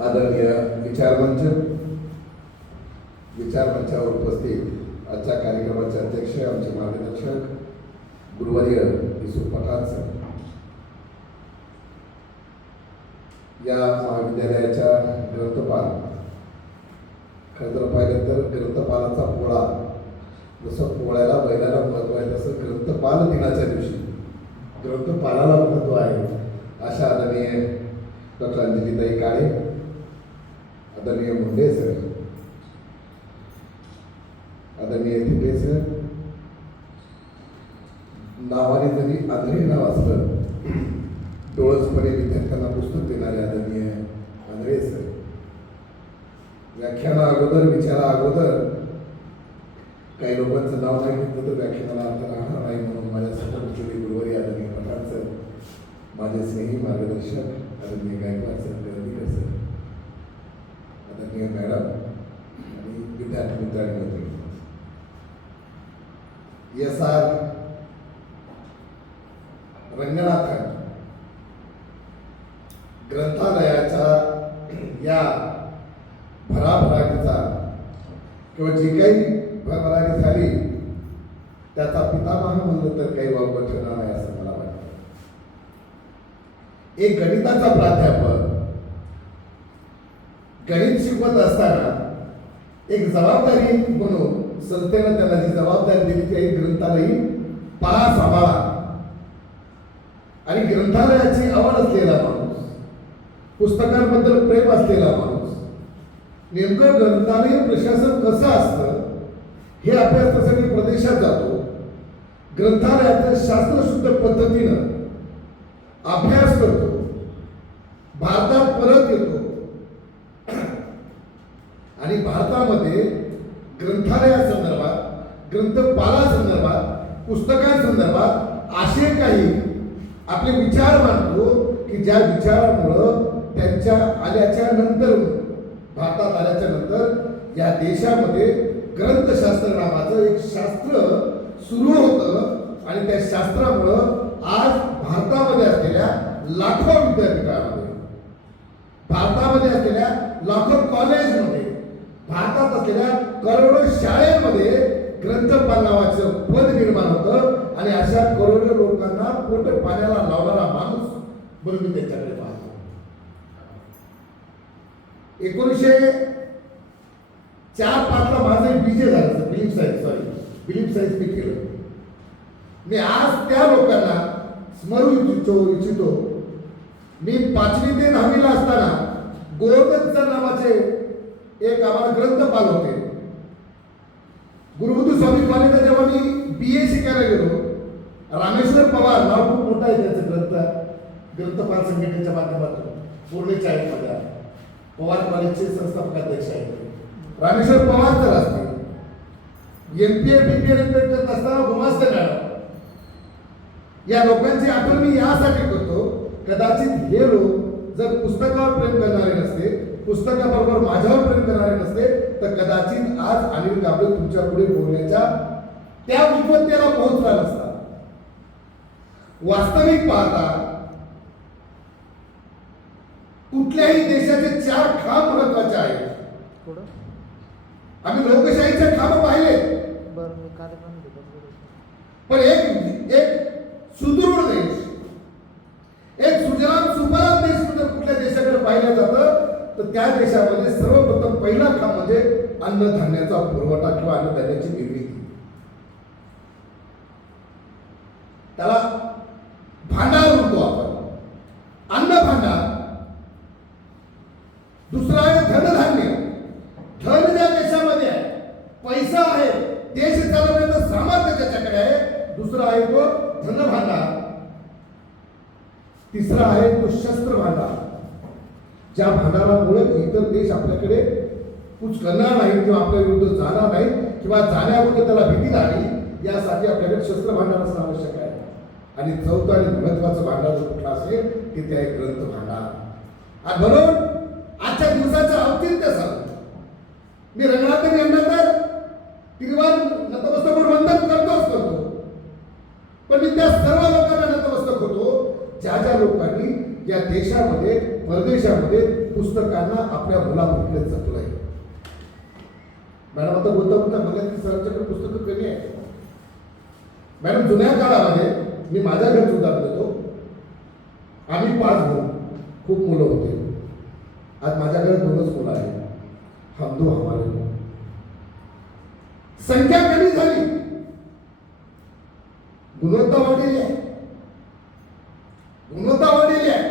आदरणीय विचारमंचावर उपस्थित आजच्या कार्यक्रमाचे अध्यक्ष आमचे मार्गदर्शक गुरुवर्य युसुफ पठाण सर, या महाविद्यालयाच्या ग्रंथपाल, खरं तर पाहिलं तर ग्रंथपालाचा पोळा जसं पोळ्याला बैलाला महत्व आहे तसं ग्रंथपाल दिनाच्या दिवशी ग्रंथपालाला महत्व आहे. अशा आदरणीय डॉक्टर अंजलीताई काळे, आदरणीय मुंडे सर, आदरणीय तिथे सर, नावाने जरी आंधळी नाव असलं डोळसपणे विद्यार्थ्यांना पुस्तक देणारे आदरणीय आंधळे सर, व्याख्याना अगोदर विचारा अगोदर काही लोकांचं नाव नाही घेतलं तर व्याख्यानाला अर्थ राहणार नाही, म्हणून माझ्या सगळ्या गुरुवारी आदरणीय पठाण सर, माझे स्नेही मार्गदर्शक आदरणीय गायकवाड सर, गर्दीकर सर, आदरणीय मॅडम आणि विद्यार्थी मित्रांनी SR रंगनाथन ग्रंथालयाच्या या भराभराटीचा किंवा जी काही भराभराटी झाली त्याचा पितामह म्हणलं तर काही वावगं ठरणार नाही असं मला वाटतं. एक गणिताचा प्राध्यापक गणित शिकवत असताना एक जबाबदारी म्हणून संस्थेनं त्याला जी जबाबदारी दिली ती एक ग्रंथालय पाळा सांभाळा आणि ग्रंथालयाची आवड असलेला माणूस, पुस्तकांबद्दल प्रेम असलेला माणूस, नेमकं ग्रंथालय प्रशासन कसं असतं हे अभ्यासासाठी प्रदेशात जातो, ग्रंथालयाचं शास्त्रशुद्ध पद्धतीनं अभ्यास करतो, भारतात परत येतो आणि भारतामध्ये ग्रंथालयासंदर्भात, ग्रंथपालासंदर्भात, पुस्तकांसंदर्भात असे काही आपले विचार मांडतो की ज्या विचारामुळं त्यांच्या आल्याच्या नंतर, भारतात आल्याच्या नंतर या देशामध्ये ग्रंथशास्त्र नावाचं एक शास्त्र सुरू होतं आणि त्या शास्त्रामुळं आज भारतामध्ये असलेल्या लाखो विद्यापीठामध्ये, भारतामध्ये असलेल्या लाखो कॉलेजमध्ये, भारतात असलेल्या करोडो शाळेमध्ये ग्रंथपाल नावाचं पद निर्माण होतं आणि अशा करोडो लोकांना पोट पाण्याला लावणारा माणूस म्हणून मी त्यांच्याकडे पाहतो. 1904-5 माझं BJ झालं, बिलीफ सायन्स मी केलं. मी आज त्या लोकांना स्मरू इच्छितो. मी 5वी ते 9वीला असताना गोवर्धन सर नावाचे एक आम्हाला ग्रंथपाल होते. गुरुबुद्धू स्वामी कॉलेजला जेव्हा मी BA शिकायला गेलो, रामेश्वर पवार नाव खूप मोठं आहे त्याचं, ग्रंथपाल संघटनेच्या माध्यमातून पूर्ण 40 मध्ये पवार कॉलेजचे संस्थापक अध्यक्ष आहेत रामेश्वर पवार सर असतील. MPA BPA करत असताना गुमास्ते मॅडम, या लोकांची आठवण मी यासाठी करतो, कदाचित हे लोक जर पुस्तकावर प्रेम करणारे नसते, पुस्तकाबरोबर माझ्यावर प्रेम करणारे नसते, तर कदाचित आज अनिल कांबळे तुमच्या पुढे बोलण्याच्या त्या उद्वत्तेला पोहोचला नसता. वास्तविक पाहता कुठल्याही देशाचे 4 खांब महत्वाचे आहेत. आम्ही लोकशाहीचे खांब पाहिले, पण एक सुदृढ देश, एक सुजलाम सुफलाम देश म्हणजे कुठल्या देशाकडे पाहिलं जातं तर त्या देशामध्ये सर्वप्रथम पहिला खांब म्हणजे अन्नधान्याचा पुरवठा किंवा अन्नधान्याची निर्मिती. त्याला भांडार म्हणतो आपण, अन्न भांडार. दुसरा आहे धनधान्य. धन ज्या देशामध्ये आहे, पैसा आहे, देश चालवण्याचं सामर्थ्य ज्याच्याकडे आहे, दुसरा आहे तो धन भांडार. तिसरा आहे तो शस्त्र भांडार, ज्या भांडारामुळे इतर देश आपल्याकडे कुछ करणार नाही किंवा आपल्या विरुद्ध जाणार नाही किंवा जाण्याअगोदर त्याला भीती लागली, यासाठी आपल्याकडे शस्त्र भांडार असणं आवश्यक आहे. आणि चौथं आणि महत्वाचं भांडार जर कुठलं असेल की ते आहे ग्रंथ भांडार. आणि म्हणून आजच्या दिवसाचं औचित्य सांगतो मी, रंगनाथन यांना तर तिरुवार नतमस्तक वंदन करतो, पण मी त्या सर्व लोकांना नतमस्तक होतो ज्या ज्या लोकांनी या देशामध्ये परदेशामध्ये पुस्तकांना आपल्या मुलापुढे जपलंय. मॅडम आता बोलता मला सरांच्याकडे पुस्तकं कमी आहे. मॅडम जुन्या काळामध्ये मी माझ्या घरचं उदाहरण देतो. आम्ही 5 भाऊ, खूप मुलं होते. आज माझ्या घरात 2च मुलं आहेत. हम दो हमारे दो. संख्या कमी झाली, गुणवत्ता वाढलेली आहे. गुणवत्ता वाढलेली आहे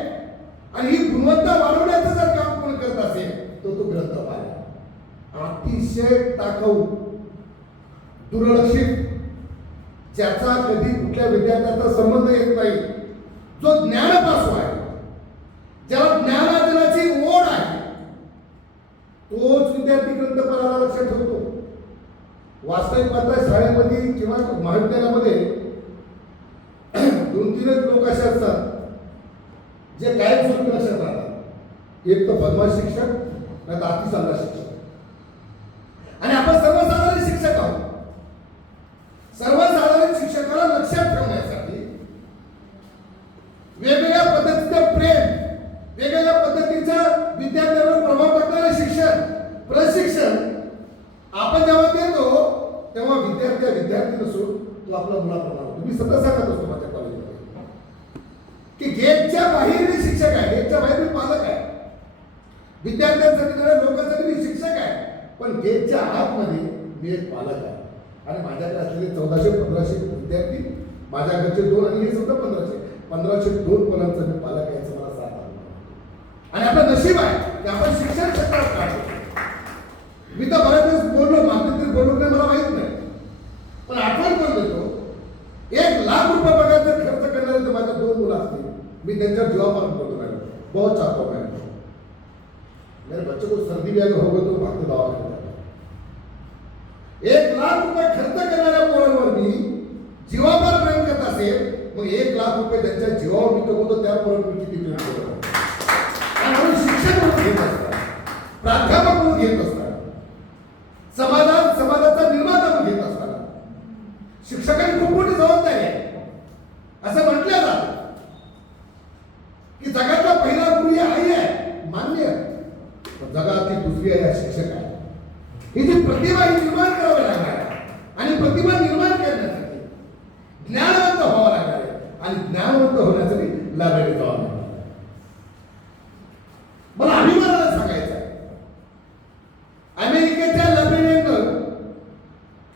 आणि ही गुणवत्ता वाढवण्याचं जर काम कोण करत असेल तो ग्रंथपाल आहे. अतिशय टाकाऊ, दुर्लक्षित, ज्याचा कधी कुठल्या विद्यार्थ्याचा संबंध येत नाही, जो ज्ञानपासू आहे, ज्याला ज्ञानार्जनाची ओढ आहे, तोच विद्यार्थी ग्रंथपालाला लक्षात ठेवतो. वास्तविक पाहता शाळेमध्ये किंवा महाविद्यालयामध्ये 2-3 लोक असे असतात जे कायमस्वरूपी लक्षात राहतात. एक तर बदमाश शिक्षक, नाही तर अति चांगला शिक्षक. आणि आपण सर्वसाधारण शिक्षक आहोत. सर्वसाधारण शिक्षकाला लक्षात ठेवण्यासाठी वेगवेगळ्या पद्धतीचं प्रेम, वेगवेगळ्या पद्धतीचं विद्यार्थ्यांवर प्रभाव टाकणारे शिक्षण, प्रशिक्षण आपण जेव्हा देतो तेव्हा विद्यार्थी नसून तो आपला मुलाप्रमाणे होतो. मी सतत सांगत असतो माझ्या कॉलेजमध्ये की गेटच्या बाहेर मी शिक्षक आहे, गेटच्या बाहेर मी पालक आहे. विद्यार्थ्यांसाठी लोकांसाठी मी शिक्षक आहे, पण गेटच्या आतमध्ये मी एक पालक आहे. आणि माझ्याकडे असलेले 1400-1500 विद्यार्थी, माझ्या घरचे 2 आणि हे सुद्धा 1502 मुलांचा मी पालक आहे. याचं मला साथ आलं आणि आपलं नशीब आहे की आपण शिक्षण क्षेत्रात काढतो. मी तर बऱ्याच दिवस बोललो, मागणी बोललो नाही मला माहित नाही, पण आठवण पण देतो. 1 लाख रुपये पगार जर खर्च करणारे जर माझ्या 2 मुलं असतील, मी त्यांच्या जीवापासून बोलतो. मॅडम बहुत चाहता हूं मैडम, मेरे बच्चे को सर्दी भी अगर होगा तो भागते दवाखाने. 1 लाख रुपये खर्च करणाऱ्या पोरांवर मी जीवावर प्रेम करत असेल, मग 1 लाख रुपये त्यांच्या जीवावर मी कमवतो त्या पोरांवर मी किती प्रेम करतो. आणि म्हणून शिक्षक म्हणून घेत असतात, प्राध्यापक म्हणून घेत असतात, समाजाचा निर्माता म्हणून घेत असताना शिक्षकांनी खूप मोठी जबाबदारी आहे. असं म्हटलं जातं की जगातला पहिला गुरु आई आहे, मान्य, पण जगातली दुसरी आई हा शिक्षक आहे. ही जी प्रतिभा ही निर्माण करावी लागणार आहे आणि प्रतिभा निर्माण करण्यासाठी ज्ञानवंत व्हावं लागणार आहे आणि ज्ञानवंत होण्यासाठी लायब्ररीत जावं लागणार आहे. मला अभिमानाने सांगायचं आहे, अमेरिकेच्या लायब्ररीनं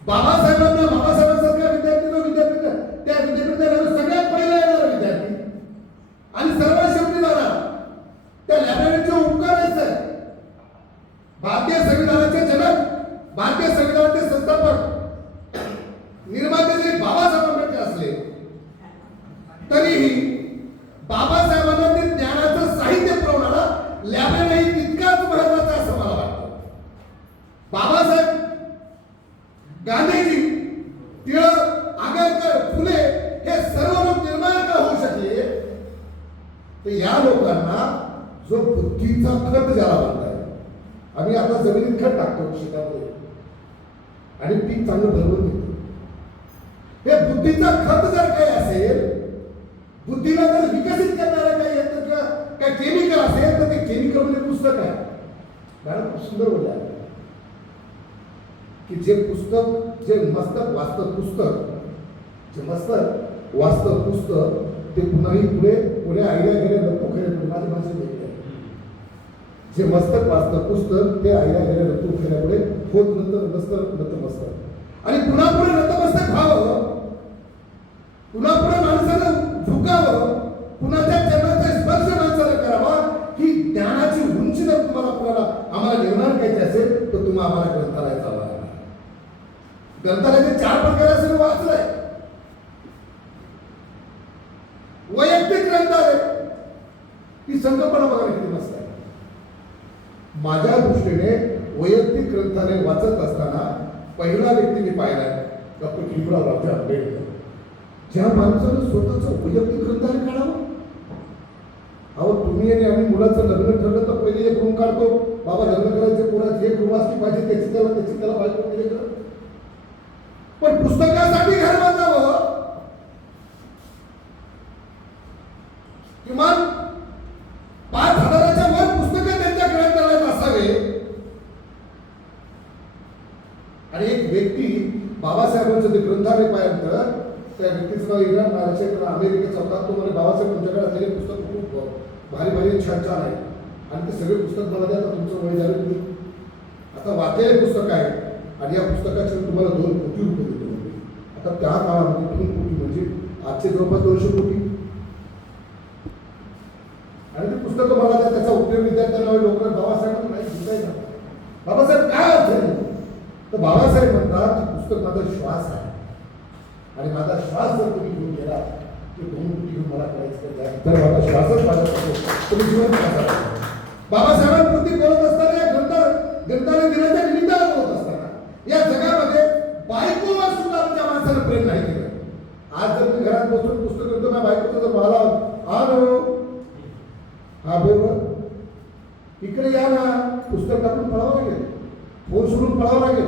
बाबासाहेबांसारख्या विद्यार्थ्यांना त्या विद्यापीठाला सगळ्यात पहिला येणारा विद्यार्थी आणि सर्वात शेवटी जाणार त्या लायब्ररीचे उपकार आहेत. सर, भारतीय संविधानाचे जनक, भारतीय संविधानाचे संस्थापक, निर्माते जरी बाबासाहेब आंबेडकर असले तरीही बाबासाहेबांना ते ज्ञानाचं साहित्य पुरवणारा लायब्ररी तितकाच महत्वाचा असं मला वाटतं. बाबासाहेब, गांधीजी, टिळक, आंबेडकर, फुले हे सर्व लोक निर्माण का होऊ शकले तर या लोकांना जो बुद्धीचा खत ज्याला म्हणताय, आम्ही आता जमिनीत खत टाकतो शेतामध्ये आणि पीक चांगलं भरवून घेतो. हे बुद्धीचा खत जर काही असेल, बुद्धीला जर विकसित करणारं काही यंत्र किंवा काही केमिकल असेल तर ते केमिकल म्हणजे पुस्तक आहे. मॅडम खूप सुंदर बोलले आहे की जे पुस्तक, जे मस्तक वाचतं पुस्तक, जे मस्तक वाचतं पुस्तक ते पुन्हाही पुढे आईला गेले नको खरे पुढे माझी भाषा वेगळी आहे. जे मस्तक वाचतं पुस्तक ते आईला गेले नको खेळल्यापुढे होत नसतं मस्तक आणि पुन्हा पुढे नतमस्तक व्हावं, पुन्हा पुढे माणसानं झुकावं, पुन्हा त्या चरणाचा स्पर्श माणसाला करावा. ही ज्ञानाची उंची जर तुम्हाला आम्हाला निर्माण करायची असेल तर तुम्ही आम्हाला ग्रंथालयात जावं लागणार. ग्रंथालयाचे 4 प्रकार असेल वाचलंय. वैयक्तिक ग्रंथालय ही संकल्पना बघा किती मस्त आहे. माझ्या दृष्टीने वैयक्तिक ग्रंथालय वाचत असताना पहिला व्यक्ती मी पाहिलाय डॉक्टर भीमराव आंबेडकर. ज्या माणसानं स्वतःचं वैयक्तिक ग्रंथालय काढावं. अहो तुम्ही आणि आम्ही मुलाचं लग्न ठरलं तर पहिले एक रूम काढतो, बाबा लग्न करायचे पोराची एक रूम असली पाहिजे, त्याची त्याला पाहिजे. पण पुस्तकासाठी घर बांधावं, किमान 5,000च्या वर पुस्तकं त्यांच्या उधारेपर्यंत त्या व्यक्तीचं नाव इराण महाराष्ट्र अमेरिकेचा होता. तो म्हणजे बाबासाहेब तुमच्याकडे असलेले पुस्तक खूप भारी भारी छान छान आहे आणि ते सगळे पुस्तक मला द्या. तुमचं वय झालं तुम्ही आता वाचलेले पुस्तक आहे आणि या पुस्तकाचे तुम्हाला 2 कोटी रुपये देतो. आता त्या काळामध्ये 2 कोटी म्हणजे आजचे जवळपास 200 कोटी. आणि ते पुस्तकं मला द्या. त्याचा उपयोग विद्यार्थ्यांना लोक बाबासाहेबांना नाही घेताय ना. बाबासाहेब काय अर्थ आहे तर बाबासाहेब म्हणतात की पुस्तक माझा श्वास आहे आणि माझा श्वास जर तुम्ही घेऊन गेला ते 2 कोटी घेऊन मला करायचं तर माझा श्वासच माझ्या तुम्ही जीवन कसा. बाबासाहेबांप्रती बोलत असताना या ग्रंथालय दिनाच्या निमित्तानं बोलत असताना या जगामध्ये बायकोवर सुद्धा आमच्या माणसानं प्रेम नाही केलं. आज जर मी घरात बसून पुस्तक करतो माझ्या बायकोचं जर मला हा बरोबर इकडे या ना पुस्तक टाकून पळावं लागेल फोन सोडून पळावं लागेल.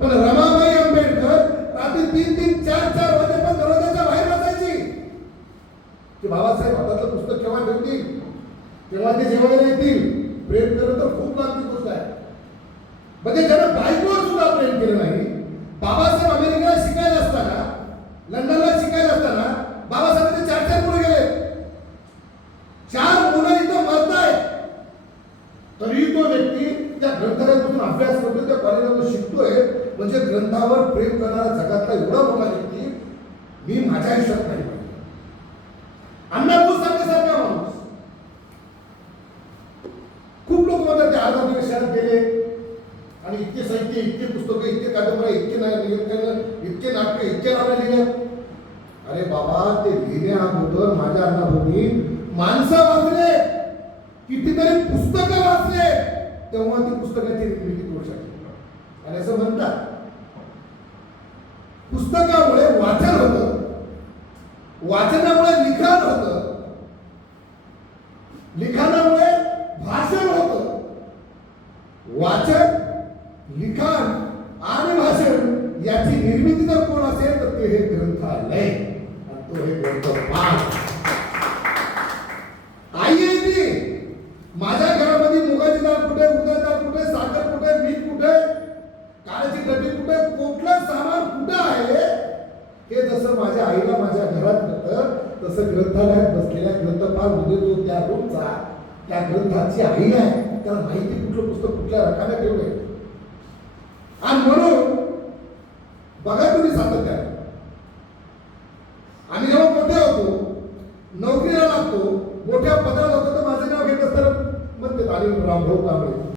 पण रमाबाई आंबेडकर रात्री 3-3, 4-4 वाजेपर्यंत दरवाजाच्या बाहेर बसायची की बाबासाहेब हातातलं पुस्तक केव्हा ठेवतील तेव्हा ते जेवायला येतील. प्रेम करणं तर खूप लांबची गोष्ट आहे. म्हणजे ज्यानं बायकोवर सुद्धा प्रेम केलं नाही. बाबासाहेब अमेरिकेला शिकायला असताना लंडनला शिकायला असताना बाबासाहेब 4-4 मुलं गेले. 4 मुलं इथं मरताय तरी तो व्यक्ती त्या ग्रंथालयातून अभ्यास करतोय त्या कॉलेजमधून शिकतोय. म्हणजे ग्रंथावर प्रेम करणारा जगातला एवढा मोठा व्यक्ती मी माझ्या आयुष्यात नाही पाहिजे. अण्णा भाऊ सारखा माणूस. खूप लोक म्हणतात ते अर्धा दिवस शाळेत गेले आणि इतके साहित्य इतके पुस्तकं इतके कादंबऱ्या इतके नाटकं इतके नावं लिहिले. अरे बाबा ते लिहिण्या अगोदर माझ्या अण्णाभाऊनी माणसं वाचले कितीतरी पुस्तकं वाचले तेव्हा ती पुस्तकाची निर्मिती करू शकते. आणि असं म्हणतात पुस्तकामुळे वाचन होतं वाचनामुळे लिखाण होतं लिखाणामुळे भाषण होतं. वाचन लिखाण आणि भाषण याची निर्मिती जर कोण असेल तर ते हे ग्रंथालय आणि तो हे ग्रंथपाठ. आई येते माझ्या घरामध्ये मुगाची डाळ कुठे उडदाची डाळ कुठे साखर कुठे मीठ कुठे काळाची डबी कुठे कुठलं सामान कुठं आहे हे जसं माझ्या आईला माझ्या घरात कळतं तसं ग्रंथालयात बसलेल्या ग्रंथपालमध्ये जो त्या रूमचा त्या ग्रंथाची आई आहे त्याला माहिती कुठलं पुस्तक कुठल्या रकाने ठेवलंय. आणि म्हणून बघा तुम्ही सातत्याने आम्ही जेव्हा मोठे होतो नोकरीला लागतो मोठ्या पदाला होतो तर माझं नाव घेत असताना म्हणते रामभाऊ कांबळे